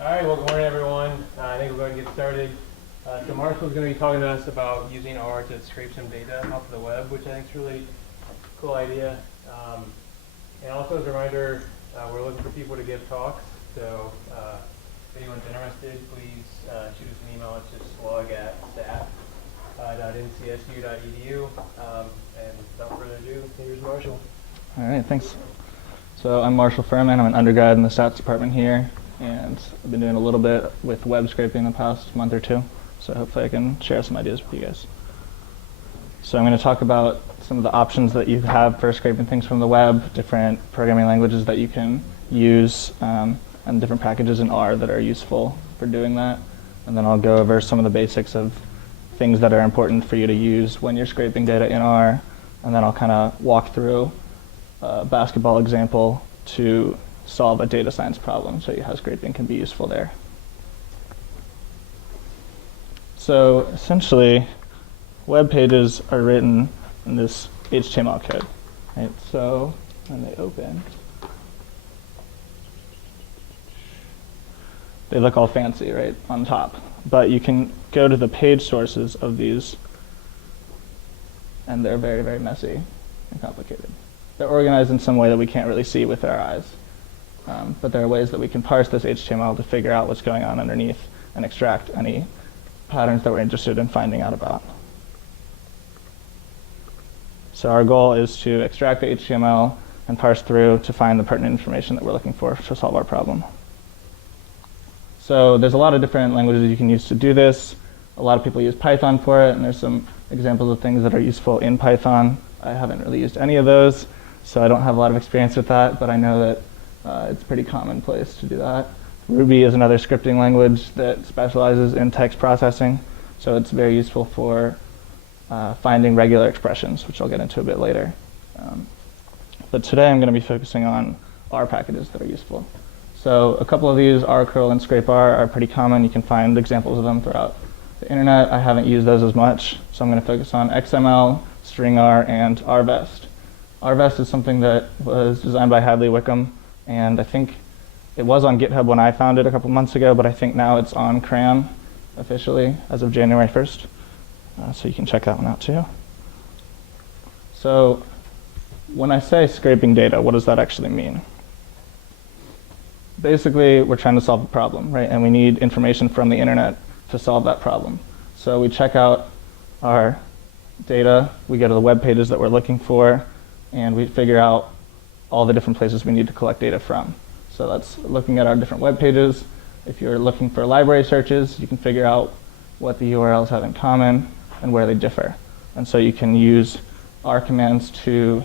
All right, well, good morning, everyone. I think we're going to get started. So Marshall's going to be talking to us about using R to scrape some data off the web, which I think is a really cool idea. And also as a reminder, we're looking for people to give talks. So if anyone's interested, please shoot us an email. It's just slug@staff.ncsu.edu. And without further ado, here's Marshall. All right, thanks. So I'm Marschall Furman. I'm an undergrad in the stats department here, and I've been doing a little bit with web scraping the past month or two. So hopefully I can share some ideas with you guys. So I'm going to talk about some of the options that you have for scraping things from the web, different programming languages that you can use, and different packages in R that are useful for doing that. And then I'll go over some of the basics of things that are important for you to use when you're scraping data in R. And then I'll kind of walk through a basketball example to solve a data science problem, show you how scraping can be useful there. So essentially, web pages are written in this HTML code. Right? So when they open, they look all fancy, right, on top. But you can go to the page sources of these, and they're very, very messy and complicated. They're organized in some way that we can't really see with our eyes. But there are ways that we can parse this HTML to figure out what's going on underneath and extract any patterns that we're interested in finding out about. So our goal is to extract the HTML and parse through to find the pertinent information that we're looking for to solve our problem. So there's a lot of different languages you can use to do this. A lot of people use Python for it, and there's some examples of things that are useful in Python. I haven't really used any of those, so I don't have a lot of experience with that, but I know that it's pretty commonplace to do that. Ruby is another scripting language that specializes in text processing, so it's very useful for finding regular expressions, which I'll get into a bit later. But today I'm going to be focusing on R packages that are useful. So a couple of these, rcurl and scraper, are pretty common. You can find examples of them throughout the internet. I haven't used those as much, so I'm going to focus on XML, string-R, and rvest. Rvest is something that was designed by Hadley Wickham, and I think it was on GitHub when I found it a couple months ago, but I think now it's on CRAN officially as of January 1st. So you can check that one out too. So when I say scraping data, what does that actually mean? Basically, we're trying to solve a problem, right? And we need information from the internet to solve that problem. So we check out our data, we go to the web pages that we're looking for, and we figure out all the different places we need to collect data from. So that's looking at our different web pages. If you're looking for library searches, you can figure out what the URLs have in common and where they differ. And so you can use R commands to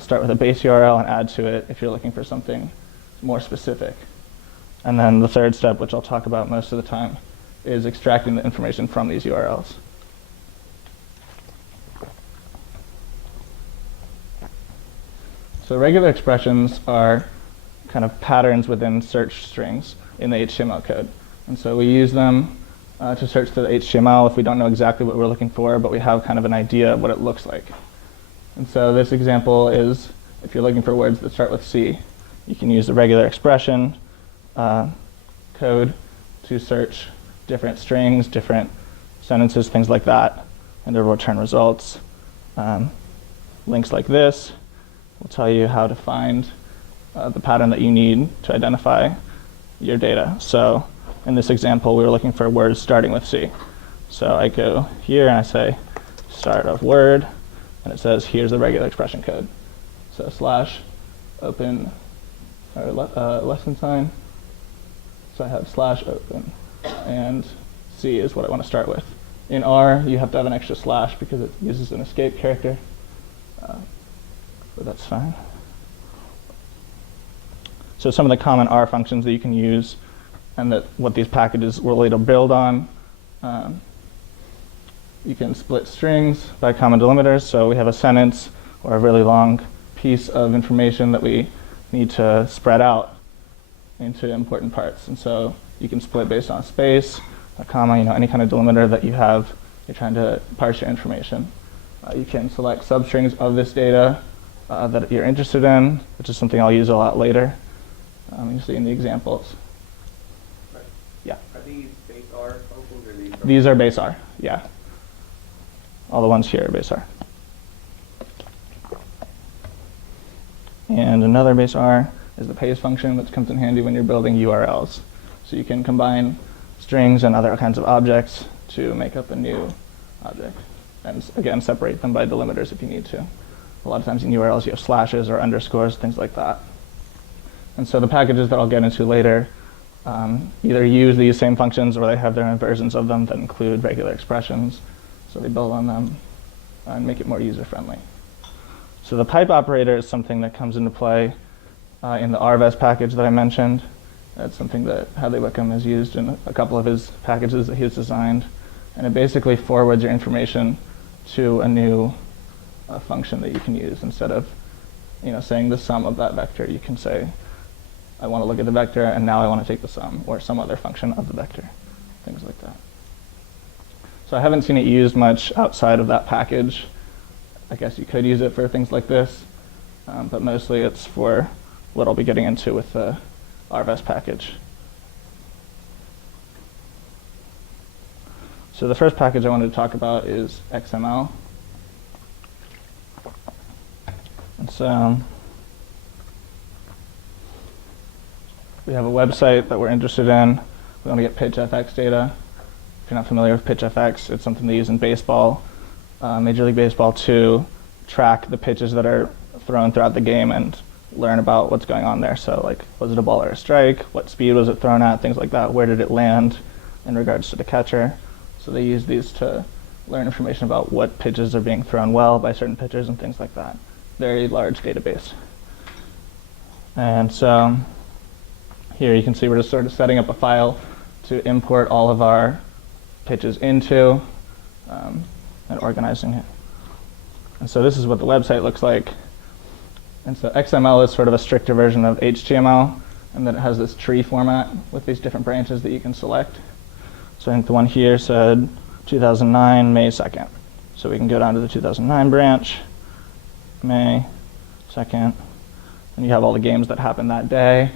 start with a base URL and add to it if you're looking for something more specific. And then the third step, which I'll talk about most of the time, is extracting the information from these URLs. So regular expressions are kind of patterns within search strings in the HTML code. And so we use them to search through the HTML if we don't know exactly what we're looking for, but we have kind of an idea of what it looks like. And so this example is, if you're looking for words that start with C, you can use the regular expression code to search different strings, different sentences, things like that, and it'll return results. Links like this will tell you how to find the pattern that you need to identify your data. So in this example, we were looking for words starting with C. So I go here and I say start of word, and it says here's the regular expression code. So slash open or lesson sign. So I have slash open, and C is what I want to start with. In R, you have to have an extra slash because it uses an escape character, but that's fine. So some of the common R functions that you can use, and that what these packages will later build on. You can split strings by common delimiters. So we have a sentence or a really long piece of information that we need to spread out into important parts. And so you can split based on a space, a comma, any kind of delimiter that you have. You're trying to parse your information. You can select substrings of this data that you're interested in, which is something I'll use a lot later. You see in the examples. Yeah. Are these base R functions or these? These are base R, yeah. All the ones here are base R. And another base R is the paste function, which comes in handy when you're building URLs. So you can combine strings and other kinds of objects to make up a new object. And again, separate them by delimiters if you need to. A lot of times in URLs you have slashes or underscores, things like that. And so the packages that I'll get into later either use these same functions or they have their own versions of them that include regular expressions. So they build on them and make it more user-friendly. So the pipe operator is something that comes into play in the RVS package that I mentioned. That's something that Hadley Wickham has used in a couple of his packages that he's designed. And it basically forwards your information to a new function that you can use. Instead of saying the sum of that vector, you can say, I want to look at the vector, and now I want to take the sum, or some other function of the vector, things like that. So I haven't seen it used much outside of that package. I guess you could use it for things like this, but mostly it's for what I'll be getting into with the RVS package. So the first package I wanted to talk about is XML. And so we have a website that we're interested in. We want to get pitch FX data. If you're not familiar with pitch FX, it's something they use in baseball, Major League Baseball, to track the pitches that are thrown throughout the game and learn about what's going on there. So like, was it a ball or a strike? What speed was it thrown at? Things like that. Where did it land in regards to the catcher? So they use these to learn information about what pitches are being thrown well by certain pitchers and things like that. Very large database. And so here you can see we're just sort of setting up a file to import all of our pitches into and organizing it. And so this is what the website looks like. And so XML is sort of a stricter version of HTML, and then it has this tree format with these different branches that you can select. So I think the one here said 2009, May 2nd. So we can go down to the 2009 branch, May 2nd, and you have all the games that happened that day.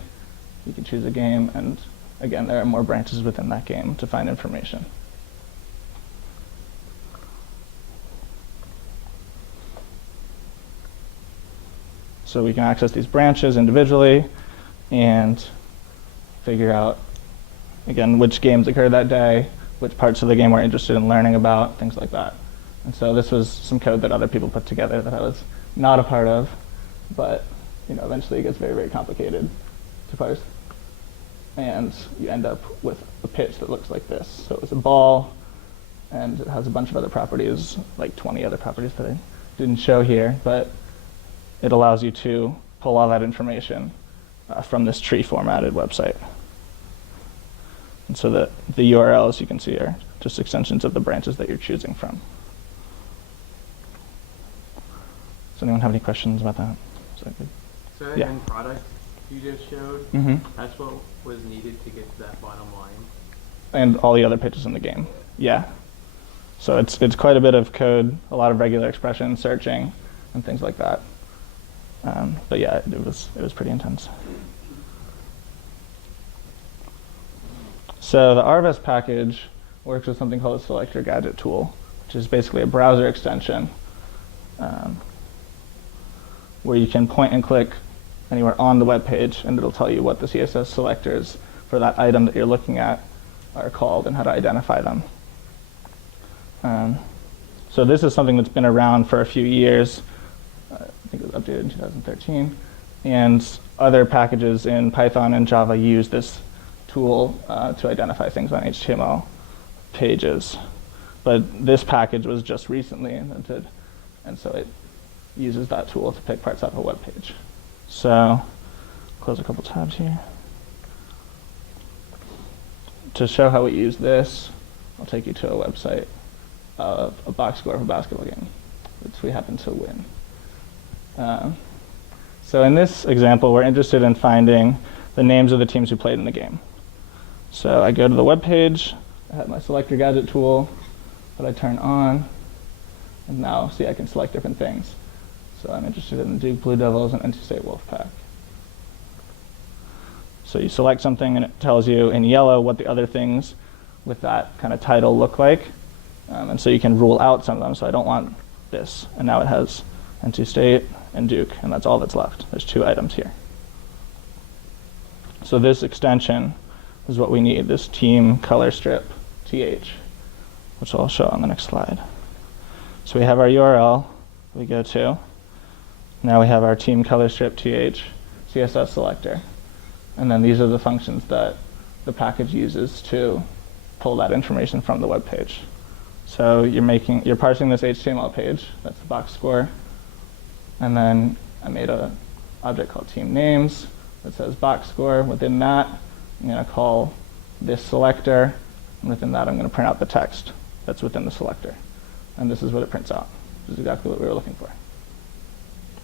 You can choose a game, and again, there are more branches within that game to find information. So we can access these branches individually and figure out, again, which games occurred that day, which parts of the game we're interested in learning about, things like that. And so this was some code that other people put together that I was not a part of, but eventually it gets very, very complicated to parse. And you end up with a pitch that looks like this. So it's a ball, and it has a bunch of other properties, like 20 other properties that I didn't show here, but it allows you to pull all that information from this tree formatted website. And so the URLs you can see are just extensions of the branches that you're choosing from. Does anyone have any questions about that? Is that good? So that Yeah. end product you just showed, Mm-hmm. that's what was needed to get to that bottom line. And all the other pitches in the game. Yeah. So it's quite a bit of code, a lot of regular expression, searching, and things like that. But yeah, it was pretty intense. So the RVS package works with something called a selector gadget tool, which is basically a browser extension where you can point and click anywhere on the web page, and it'll tell you what the CSS selectors for that item that you're looking at are called and how to identify them. So this is something that's been around for a few years. I think it was updated in 2013. And other packages in Python and Java use this tool to identify things on HTML pages. But this package was just recently invented, and so it uses that tool to pick parts out of a web page. So close a couple tabs here. To show how we use this, I'll take you to a website of a box score of a basketball game, which we happen to win. So in this example, we're interested in finding the names of the teams who played in the game. So I go to the web page, I have my selector gadget tool that I turn on, and now see I can select different things. So I'm interested in the Duke Blue Devils and NC State Wolfpack. So you select something and it tells you in yellow what the other things with that kind of title look like. And so you can rule out some of them. So I don't want this. And now it has NC State and Duke, and that's all that's left. There's 2 items here. So this extension is what we need, this team color strip TH, which I'll show on the next slide. So we have our URL we go to. Now we have our team color strip TH CSS selector. And then these are the functions that the package uses to pull that information from the web page. So you're parsing this HTML page, that's the box score. And then I made an object called team names that says box score. Within that, I'm going to call this selector. And within that, I'm going to print out the text that's within the selector. And this is what it prints out. This is exactly what we were looking for.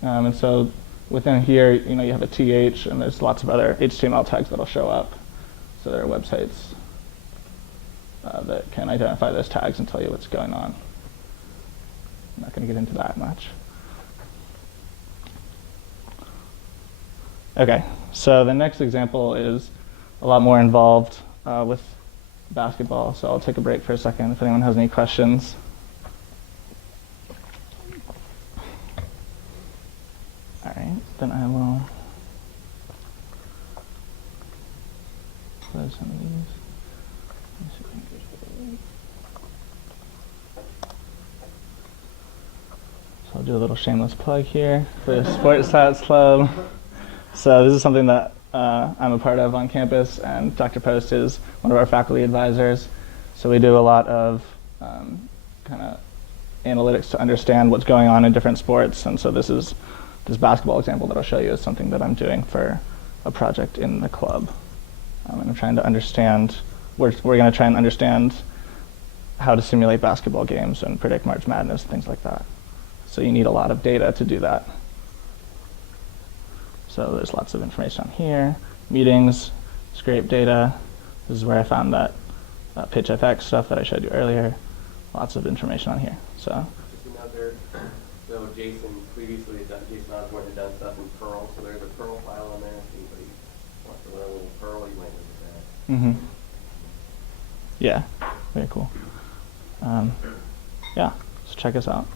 And so within here, you have a TH, and there's lots of other HTML tags that'll show up. So there are websites that can identify those tags and tell you what's going on. I'm not going to get into that much. Okay, so the next example is a lot more involved with basketball. So I'll take a break for a second if anyone has any questions. All right, then I will close some of these. So I'll do a little shameless plug here for the Sports Stats Club. So this is something that I'm a part of on campus, and Dr. Post is one of our faculty advisors. So we do a lot of kind of analytics to understand what's going on in different sports. And so this basketball example that I'll show you is something that I'm doing for a project in the club. And I'm trying to understand, we're going to try and understand how to simulate basketball games and predict March Madness, things like that. So you need a lot of data to do that. So there's lots of information on here. Meetings, scrape data. This is where I found that PitchFX stuff that I showed you earlier. Lots of information on here. So Jason previously had done, Jason Osborne had done stuff in Perl, so there's a Perl file on there. If anybody wants to learn a little Perl, you might look at that. Yeah, very cool. Yeah, so check us out.